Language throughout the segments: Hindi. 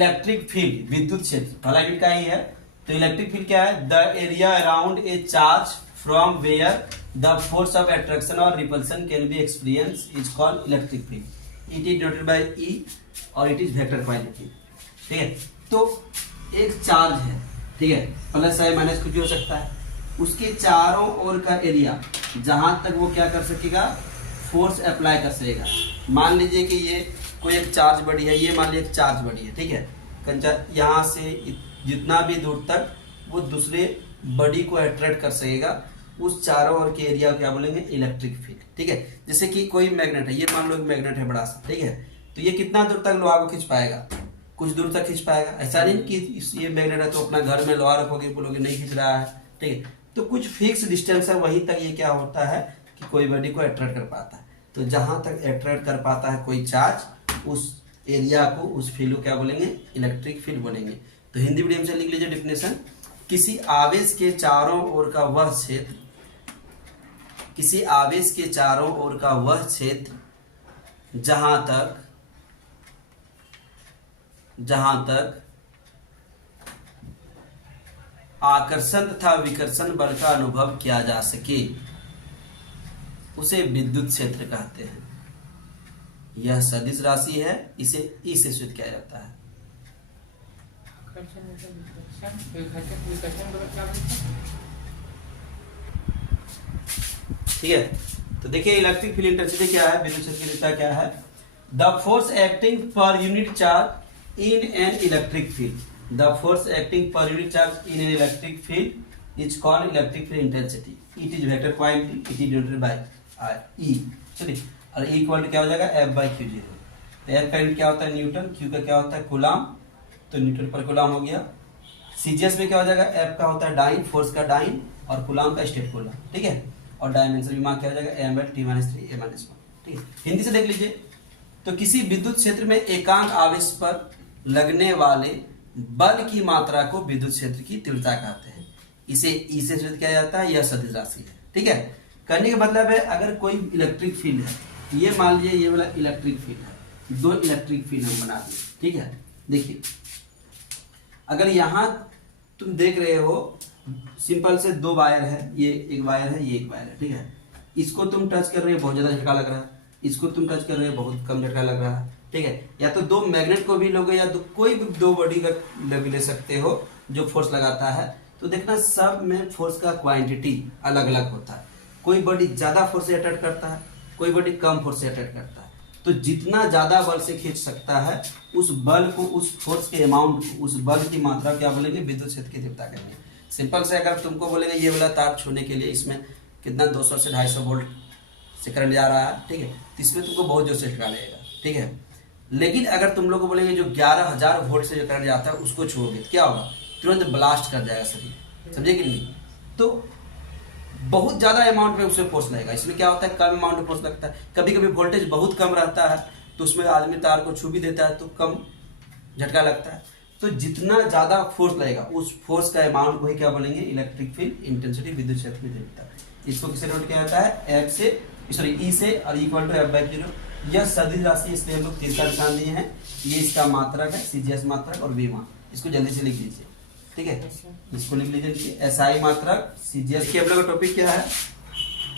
इलेक्ट्रिक फील्ड विद्युत क्षेत्र पहला यूनिट का ही है। तो इलेक्ट्रिक फील्ड क्या है? The area around a charge from where the force of attraction और repulsion can be experience is called electric field. It is denoted by E और इट इज वेक्टर क्वांटिटी। ठीक है, तो एक चार्ज है, ठीक है, प्लस है माइनस कुछ भी हो सकता है, उसके चारों ओर का एरिया जहां तक वो क्या कर सकेगा, फोर्स अप्लाई कर सकेगा। मान लीजिए कि ये कोई एक चार्ज बड़ी है, ये मान लीजिए एक चार्ज बड़ी है, ठीक है, यहाँ से जितना भी दूर तक वो दूसरे बॉडी को अट्रैक्ट कर सकेगा, उस चारों ओर के एरिया को क्या बोलेंगे, इलेक्ट्रिक फील्ड। ठीक है, जैसे कि कोई मैग्नेट है, ये मान लो एक मैग्नेट है बड़ा सा, ठीक है, तो ये कितना दूर तक लोहा को खींच पाएगा, कुछ दूर तक खींच पाएगा। ऐसा नहीं कि ये मैग्नेट है तो अपना घर में लोहा रखोगे, बोलोगे नहीं खींच रहा है, ठीक है, तो कुछ फिक्स डिस्टेंस है, वहीं तक ये क्या होता है कि कोई बॉडी को अट्रैक्ट कर पाता है। तो जहां तक अट्रैक्ट कर पाता है कोई चार्ज, उस एरिया को, उस फील्ड को क्या बोलेंगे, इलेक्ट्रिक फील्ड बोलेंगे। तो हिंदी मीडियम से लिख लीजिए डेफिनेशन, किसी आवेश के चारों ओर का वह क्षेत्र, किसी आवेश के चारों ओर का वह क्षेत्र जहां तक आकर्षण तथा विकर्षण बल का अनुभव किया जा सके, उसे विद्युत क्षेत्र कहते हैं। यह सदिश राशि है, इसे ई से सूचित किया जाता है। ठीक है, तो देखिए इलेक्ट्रिक फील्ड इंटेंसिटी क्या है, विद्युत क्षेत्र की दिशा क्या है। The force acting per unit charge in an electric field, the force acting per unit charge in an electric field is called electric field intensity. It is vector quantity, it is denoted by E. चलिए, और ई इक्वल टू क्या हो जाएगा, एफ बाई क्यू जीरो। तो एफ का यूनिट क्या होता है, न्यूटन, क्यू का क्या होता है, कूलाम, तो न्यूटन पर कूलाम हो गया। सीजीएस में क्या हो जाएगा, एफ का होता है डाइन, फोर्स का डाइन, और कूलाम का स्टेट कूलाम, ठीक है, और डायमेंशन भी क्या हो जाएगा, M by T minus 3 A minus 1। ठीक है, हिंदी से देख लीजिए, तो किसी विद्युत क्षेत्र में एकांक आवेश पर लगने वाले बल की मात्रा को विद्युत क्षेत्र की तीव्रता कहते हैं। इसे ई से सूचित किया जाता है, यह सदिश राशि है। ठीक है, करने का मतलब है, अगर कोई इलेक्ट्रिक फील्ड है, ये मान लीजिए ये वाला इलेक्ट्रिक फील्ड है, दो इलेक्ट्रिक फील्ड हम बना दिए। ठीक है, देखिए अगर यहां तुम देख रहे हो, सिंपल से दो वायर है, ये एक वायर है, ये एक वायर है, ठीक है, इसको तुम टच कर रहे हो, बहुत ज्यादा झटका लग रहा है, इसको तुम टच कर रहे हो, बहुत कम झटका लग रहा है। ठीक है, या तो दो मैग्नेट को भी लोगे, या तो कोई भी दो बॉडी का ले सकते हो जो फोर्स लगाता है। तो देखना सब में फोर्स का क्वांटिटी अलग अलग होता है, कोई बॉडी ज्यादा फोर्स से अट्रैक्ट करता है, कोई बॉडी कम फोर्स से अट्रैक्ट करता है। तो जितना ज्यादा बल से खींच सकता है, उस बल को, उस फोर्स के अमाउंट, उस बल की मात्रा क्या बोलेंगे, विद्युत क्षेत्र की तीव्रता कहेंगे। सिंपल से अगर तुमको बोलेंगे ये वाला तार छूने के लिए इसमें कितना 200 से 250 वोल्ट से करंट जा रहा है, ठीक है, तो इसमें तुमको बहुत जोर से झटका लगेगा। ठीक है, लेकिन अगर तुम लोग को बोलेंगे जो 11,000 वोल्ट से जो करंट जाता है उसको छोड़ोगे तो क्या होगा, तुरंत ब्लास्ट कर जाएगा शरीर, समझे कि नहीं। तो बहुत ज्यादा अमाउंट में उसे फोर्स लगेगा, इसमें क्या होता है, कम अमाउंट में फोर्स लगता है। कभी कभी वोल्टेज बहुत कम रहता है तो उसमें आदमी तार को छू भी देता है तो कम झटका लगता है। तो जितना ज्यादा फोर्स लगेगा, उस फोर्स का अमाउंट को ही क्या बोलेंगे, इलेक्ट्रिक फील्ड इंटेंसिटी, विद्युत क्षेत्र में देता है। इसको किसे नोट किया जाता है, एफ से, सॉरी ई से, और equal to F by zero. यह सदिश राशि, इसलिए हम लोग तीसरा निशान दिए हैं, ये इसका मात्रक है, सीजीएस मात्रक और वी मान, इसको जल्दी से लिख लीजिए। ठीक है, इसको लिख लीजिए, एसआई मात्रक, सीजीएस। के हम लोग का टॉपिक क्या है,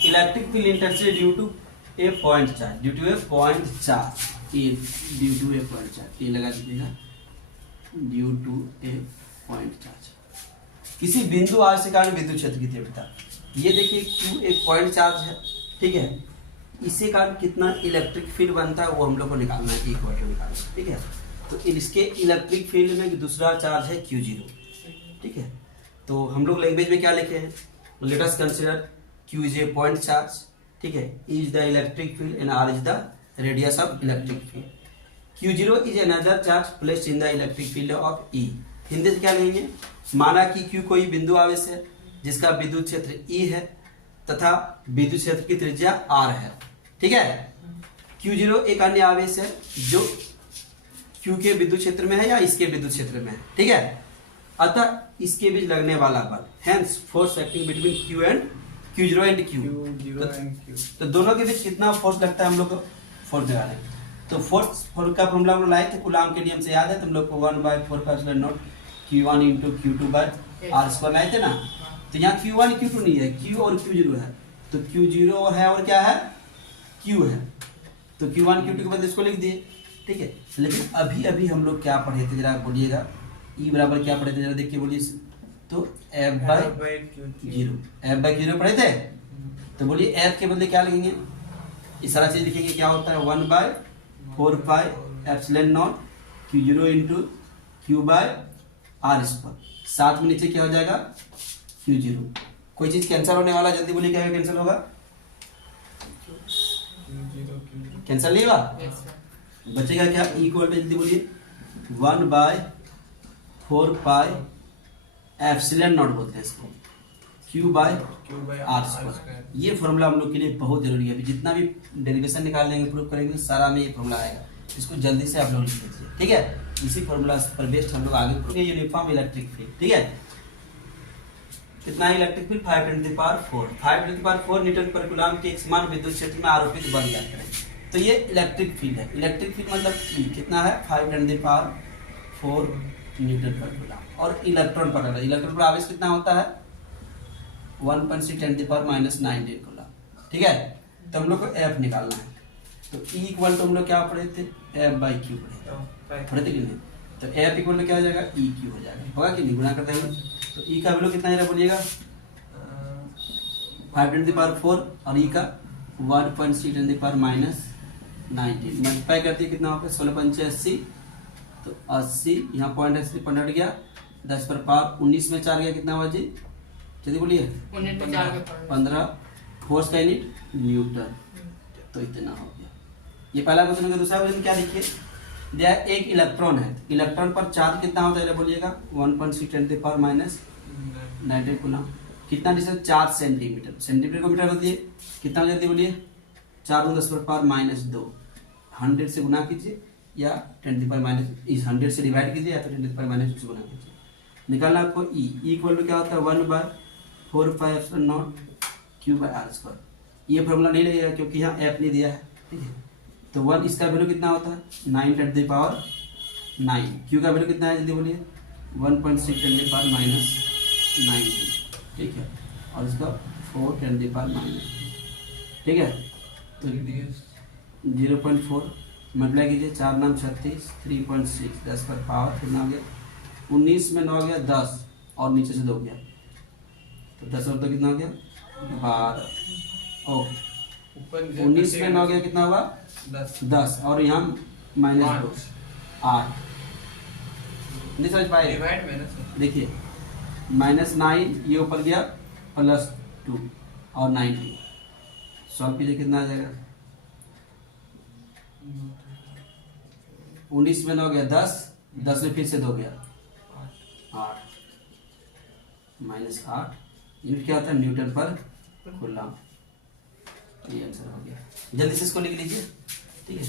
electric field intensity due to a point charge, due to a point charge, due to a point charge, ये लगा दीजिएगा, due to a point charge. किसी बिंदु आवेश के कारण विद्युत क्षेत्र की तीव्रता, ये देखिए क्यू एक पॉइंट चार्ज है, ठीक है, इसी कारण कितना इलेक्ट्रिक फील्ड बनता है वो हम लोग को निकालना है, एक वोल्ट निकालना है। ठीक है, तो इसके इलेक्ट्रिक फील्ड में दूसरा चार्ज है Q0। ठीक है, तो हम लोग लैंग्वेज में क्या लिखे हैं, let us consider Q is a point charge, ठीक है, E is the electric field and R is the radius of electric field. Q0 is another charge placed in the electric field of E। Hindi से क्या लेंगे, माना कि Q कोई बिंदु आवेश है जिसका विद्युत क्षेत्र E है तथा विद्युत क्षेत्र की त्रिज्या R है। ठीक है, Q0 एक अन्य आवेश है जो Q के विद्युत क्षेत्र में है या इसके विद्युत क्षेत्र में है। ठीक है, अतः इसके बीच लगने वाला बल, hence force acting between Q0 and Q। तो दोनों के बीच कितना फोर्स लगता है हम लोग को फोर्स लगाने। तो तो फोर्स का फॉर्मूला हम लोग लाए थे कूलाम के नियम से, याद है तुम लोग को 1/4 Q1 into Q2 bye are square लाए थे ना। तो यहाँ Q1 Q2 नहीं है, Q और Q0 है, तो Q0 और है और क्या है Q है, तो Q1 Q2 के बदले इसको लिख दिए, ठीक है। लेकिन अभी अभी हम लोग क्या पढ़े थे जरा बोलिएगा, E बराबर क्या पढ़े थे जरा देखिए बोलिए, तो F/Q0, F/Q0 पढ़े थे। तो बोलिए F के बदले क्या लिखेंगे, इस सारा चीज लिखेंगे, क्या होता है 1/4 pi epsilon not Q0 into Q/R square, साथ में नीचे क्या हो जाएगा Q0। कोई चीज कैंसिल होने वाला, जल्दी बोलिए क्या कैंसिल होगा, कैंसिल नहीं होगा, बचेगा क्या इक्वल टू, जल्दी बोलिए 1/4 पाई एप्सिलॉन नॉट बोलते हैं इसको, Q/R स्क्वायर। ये फॉर्मूला हम लोग के लिए बहुत जरूरी है, जितना भी डेरिवेशन निकाल लेंगे प्रूव करेंगे सारा में ये फॉर्मूला आएगा, इसको जल्दी से आप लोग लिख लीजिए, ठीक है। इसी फॉर्मूला पर बेस्ड हम लोग आगे यूनिफॉर्म इलेक्ट्रिक फील्ड, ठीक है। कितना है इलेक्ट्रिक फील्ड 5×4 न्यूटन पर कूलम के एक समान विद्युत क्षेत्र में आरोपित बल ज्ञात करें। तो ये इलेक्ट्रिक फील्ड है, इलेक्ट्रिक फील्ड मतलब कितना है 5×4 न्यूटन पर कूलम। और इलेक्ट्रॉन पर इलेक्ट्रॉन पर आवेश कितना होता है 1.6×−19 कूलम, ठीक है। तो हम लोग को F निकालना है, तो E इक्वल तो हम लोग क्या पढ़े थे F/Q पढ़े थे कि नहीं, तो F इक्वल तो क्या हो जाएगा EQ हो जाएगा, होगा कि नहीं, गुणा करते हैं तो E का वैल्यू कितना है बोलिएगा 5×4 और E का 1.6×−19 मल्टीप्लाई करती है कितना होगा 16×5 तो 80, यहाँ पॉइंट है 15 गया 10 पर पावर 19 में 4 गया कितना हुआ जी, जल्दी बोलिए 15, फोर्स का यूनिट न्यूटन, तो इतना हो गया। ये पहला क्वेश्चन का दूसरा क्वेश्चन क्या देखिए, दिया एक इलेक्ट्रॉन है, इलेक्ट्रॉन पर चार्ज कितना होता है बोलिएगा 1.6×−19 कूलम, कितना डिस्टेंस 4 सेंटीमीटर, सेंटीमीटर को मीटर होती है कितना जल्दी बोलिए 4×10⁻², 100 से गुना कीजिए या 10⁻100 से डिवाइड कीजिए या तो 10⁻2 से गुना कीजिए, निकालना आपको E इक्वल टू क्या होता है 1/4πε0 Q/R स्क्वायर। ये फॉर्मूला नहीं लगेगा क्योंकि यहाँ F नहीं दिया है, ठीक है। तो 1 इसका वैल्यू कितना होता है 9×9, Q का वैल्यू कितना है जल्दी बोलिए 1.6×−19, ठीक है, और इसका 4×−, ठीक है। तो 0.4 मल्टीप्लाई कीजिए 4 9 36, 3.6 10 पर पावर कितना हो गया 19 में 9 गया 10 और नीचे से 2 गया तो 10 और 2 कितना हो गया 12, ओके 19 में 9 गया कितना होगा 10 और यहाँ -2 8, नहीं समझ पाए, देखिए -9 ये ऊपर गया +2 और 19 सॉल्व कीजिए कितना आ जाएगा 19 में 9 गया 10, 10 में फिर से 2 गया 8, -8 यूनिट क्या होता है न्यूटन पर कूलम, ये आंसर हो गया। जल्दी से इसको लिख लीजिए, ठीक है।